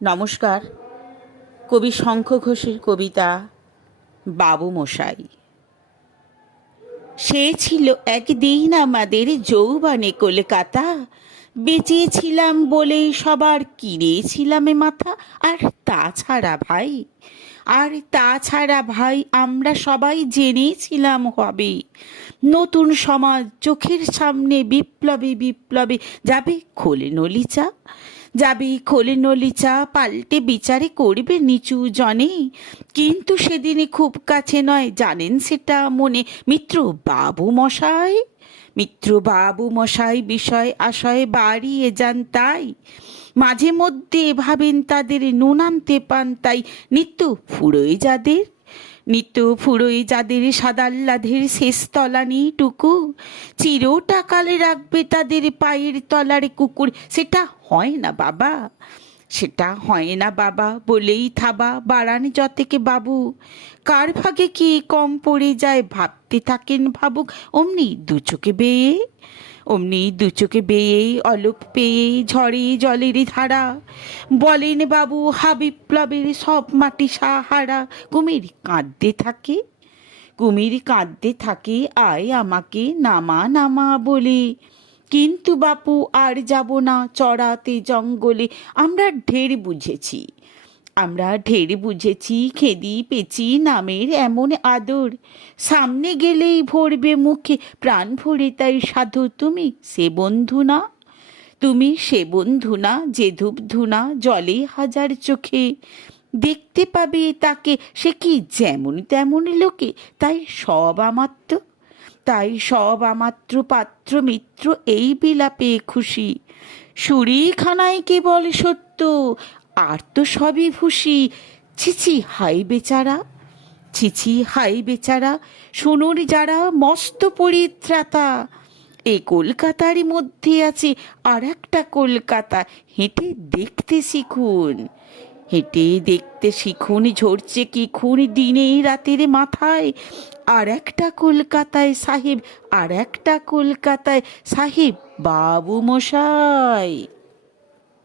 নমস্কার। কবি শঙ্খ ঘোষের কবিতা বাবু মশাই। সে ছিল একদিন আমাদের যৌবনে কলকাতা, বেঁচেছিলাম বলেই সবার কিনেছিলাম এ মাথা। আর তাছাড়া ভাই আমরা সবাই জেনেছিলাম হবে নতুন সমাজ চোখের সামনে, বিপ্লবী বিপ্লবী যাবে খোলে নলিচা, যাবে খোলে নলিচা, পাল্টে বিচারে করবে নিচু জনে। কিন্তু সেদিনে খুব কাছে নয়, জানেন সেটা মনে, মিত্র বাবু মশাই বিষয় আশয় বাড়িয়ে যান তাই। মাঝে মধ্যে ভাবেন তাদের নুন আনতে পান তাই। নিত্য ফুরোয় যাদের সাদাল্লাধের শেষ তলানিটুকু, চিরটা কালে রাখবে তাদের পায়ের তলার কুকুর। সেটা হয় না বাবা বলেই থাবা বাড়ান যতেকে বাবু। কার ভাগে কি কম পড়ে যায় ভাবতে থাকেন ভাবুক। অমনি দু চোখে বেয়েই অলোপ পেয়েই ঝড়ে জলের ধারা, বলেন বাবু হা বিপ্লবের সব মাটি সাহারা। কুমির কাঁদতে থাকে আয় আমাকে নামা নামা বলে। কিন্তু বাপু আর যাব না চড়াতে জঙ্গলে। আমরা ঢের বুঝেছি খেদি পেঁচি নামের এমন আদর, সামনে গেলেই ভরবে মুখে প্রাণ ভরে তাই সাধু। তুমি সে বন্ধু না যে ধূপ ধুনা জলে হাজার চোখে, দেখতে পাবে তাকে সে কি যেমন তেমন লোকে। তাই সব আমাত্র পাত্র মিত্র এই বিলাপে খুশি। সুরিখানায় কেবল সত্য, আর তো সবই ভুসি। ছিছি হাই বেচারা শুনুন যারা মস্ত পরিত্রাতা। এই কলকাতারই মধ্যে আছে আর একটা কলকাতা, হেঁটে দেখতে শিখুন ঝরছে কি খুন দিনে রাতের মাথায়। আর একটা কলকাতায় সাহেব বাবু মশাই।